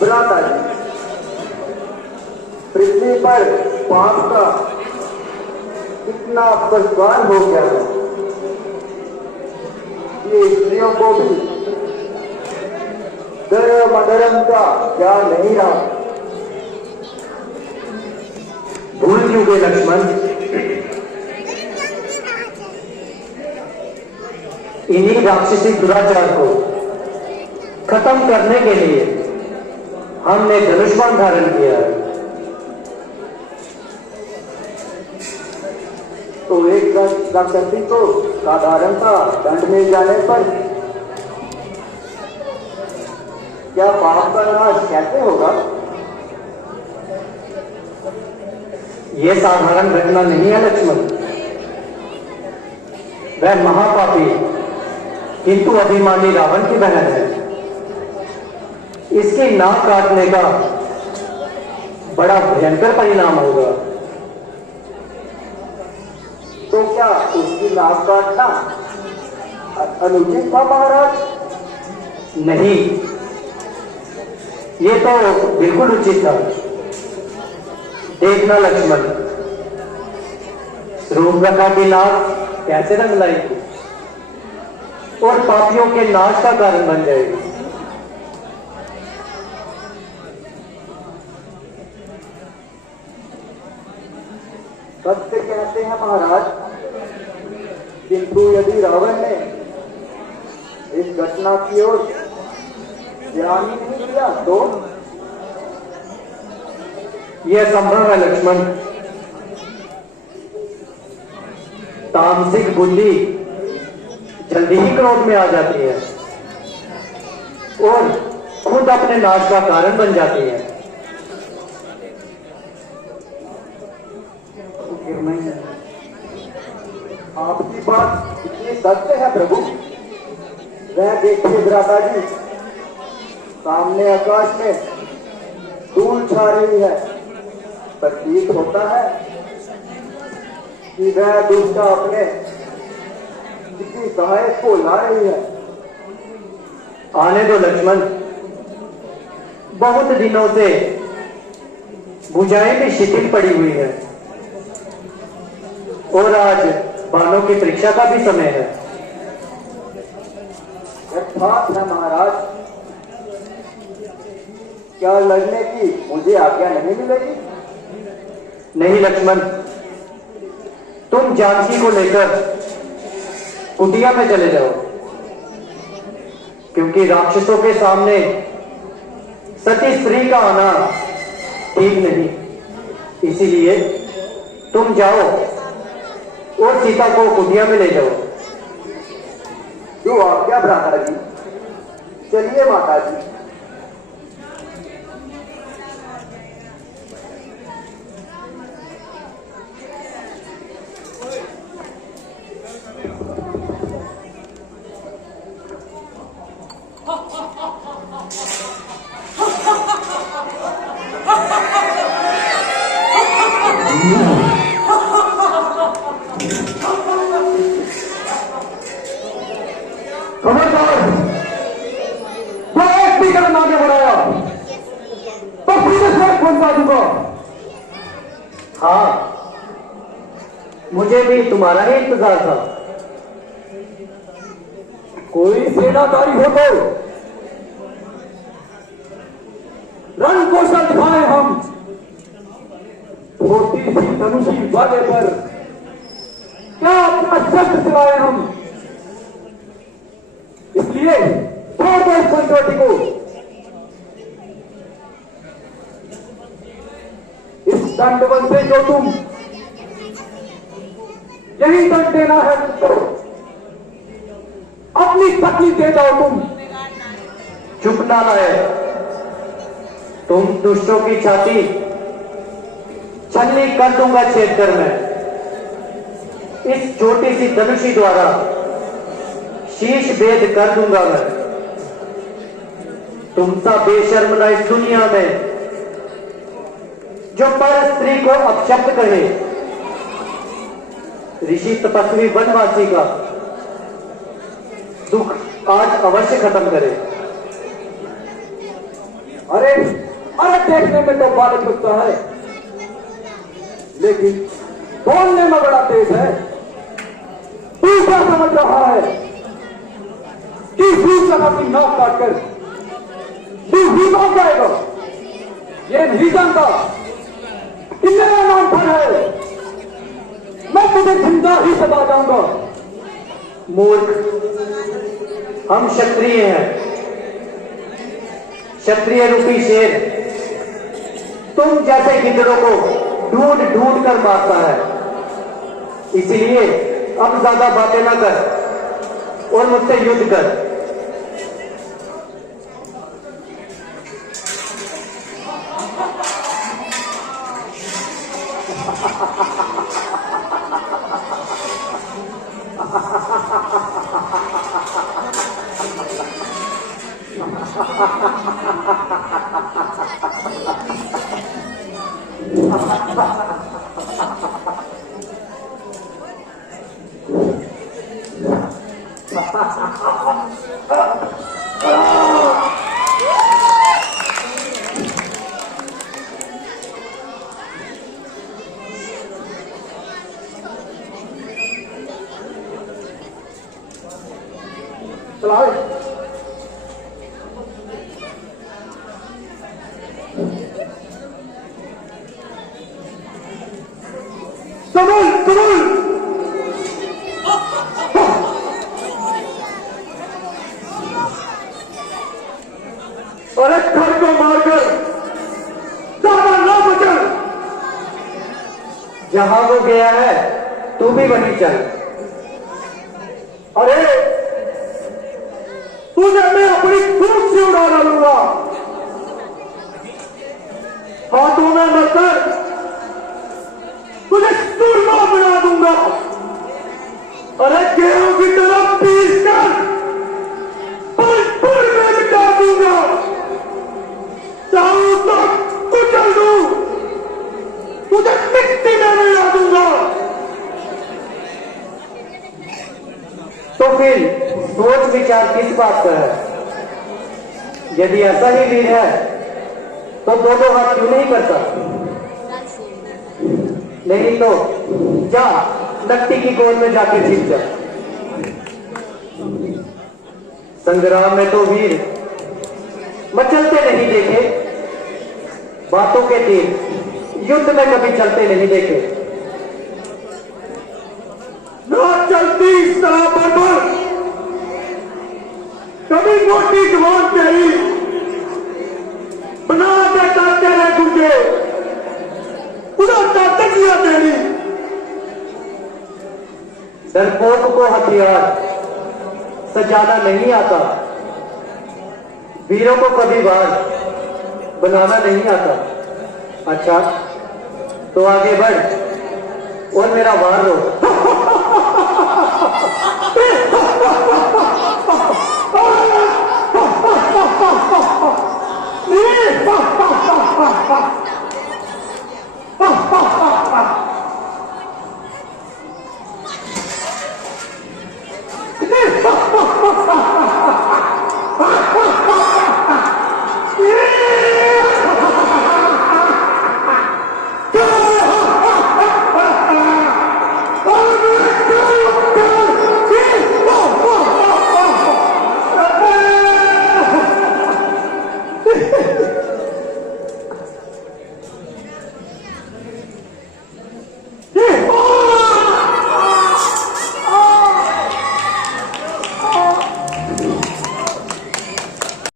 भ्राता जी, पृथ्वी पर पाप का इतना प्रसार हो गया है कि स्त्रियों को भी धर्म अधर्म का ज्ञान नहीं रहा। भूल क्यों गए लक्ष्मण? इन्हीं राक्षसी दुराचार को खत्म करने के लिए हमने धनुष्मान धारण किया है। तो एक राक्षसी को साधारणता दंड मिल जाने पर क्या पाप का नाश कैसे होगा? यह साधारण घटना नहीं है लक्ष्मण। वह महापापी किंतु अभिमानी रावण की बहन है। इसकी नाक काटने का बड़ा भयंकर परिणाम होगा। तो क्या उसकी नाक काटना अनुचित था महाराज? नहीं, ये तो बिल्कुल उचित था। देखना लक्ष्मण, रूपरेखा की नाक कैसे रंग लाएगी और पापियों के नाश का कारण बन जाएगी। सत्य कहते हैं महाराज, किंतु यदि रावण ने इस घटना की ओर ध्यान ही नहीं दिया तो? यह संभव है लक्ष्मण। तामसिक बुद्धि जल्दी ही क्रोध में आ जाती है और खुद अपने नाश का कारण बन जाती है। आपकी बात इतनी सत्य है प्रभु। वह देखिए भ्राता जी, सामने आकाश में धूल छा रही है। प्रतीत होता है कि वह दुष्टा अपने किसी सहायक को ला रही है। आने दो लक्ष्मण, बहुत दिनों से भुजाएं भी शिथिल पड़ी हुई है और आज बाणों की परीक्षा का भी समय है। यथार्थ है महाराज। क्या लड़ने की मुझे आज्ञा नहीं मिलेगी? नहीं लक्ष्मण, तुम जानकी को लेकर कुटिया में चले जाओ, क्योंकि राक्षसों के सामने सती स्त्री का आना ठीक नहीं। इसीलिए तुम जाओ और सीता को कुटिया में ले जाओ। जो आज्ञा भ्राता जी। चलिए माता जी। खबरदार, जो एक भी कदम आगे बढ़ाया तो सीधे से पहुंचा दूंगा। हाँ, मुझे भी तुम्हारा ही इंतजार था। कोई सेनाकारी हो तो रण कौशल दिखाए हम। छोटी सी धनुषी वाले पर क्या अपना शस्त्र चलाए हम। इसलिए छोड़ दो इस संकट को। इस दंडवन से जो तुम यही दंड देना है तुमको। अपनी पत्नी दे जाओ तुम। चुप ना लाए, तुम दुष्टों की छाती छलनी कर दूंगा छेद कर मैं। इस छोटी सी धनुषी द्वारा शीश भेद कर दूंगा मैं। तुम सा बेशर्म ना इस दुनिया में जो पर स्त्री को अपशब्द कहे। ऋषि तपस्वी वनवासी का दुख आज अवश्य खत्म करे। अरे अरे देखने में तो बालक लगता है, लेकिन बोलने में बड़ा तेज है। तू क्या समझ रहा है कि भूषण अपनी नाक काटकर तू ही मार जाएगा? ये नहीं जानता कि मेरा नाम पर है, मैं तुझे जिंदा ही सदा जाऊंगा। मूर्ख, हम क्षत्रिय हैं, क्षत्रिय रूपी शेर तुम जैसे गिद्धड़ों को ढूंढ ढूंढ कर मारता है। इसलिए अब ज्यादा बातें ना कर और मुझसे युद्ध कर। चलाओ। कमल कमल अरे घर को मारकर ज्यादा ना बचल। जहां वो गया है तू भी वहीं चल। अरे तुझे मैं अपनी खून से उड़ा डालूंगा, हाथों में मरकर तुझे सुरमा बना दूंगा। अरे गेहूं की तरह पीस कर पल में मिटा दूंगा, चाहूं तो कुचल दूं, तुझे मिट्टी में मिला दूंगा। तो फिर सोच विचार किस बात का है? यदि ऐसा ही वीर है तो दो हाथ क्यों नहीं करता? नहीं तो जा लट्टी की गोद में जाके छिप जा। संग्राम में तो वीर मचलते नहीं देखे, बातों के तीर युद्ध में कभी चलते नहीं देखे। ना चलती इस तरह पर कभी मोटी जवान तेरी बना देता तेरे गुंडे, उड़ाता तकिया तेरी। डरपोक को हथियार सजाना नहीं आता, वीरों को कभी बार बनाना नहीं आता। अच्छा तो आगे बढ़ और मेरा वार रो।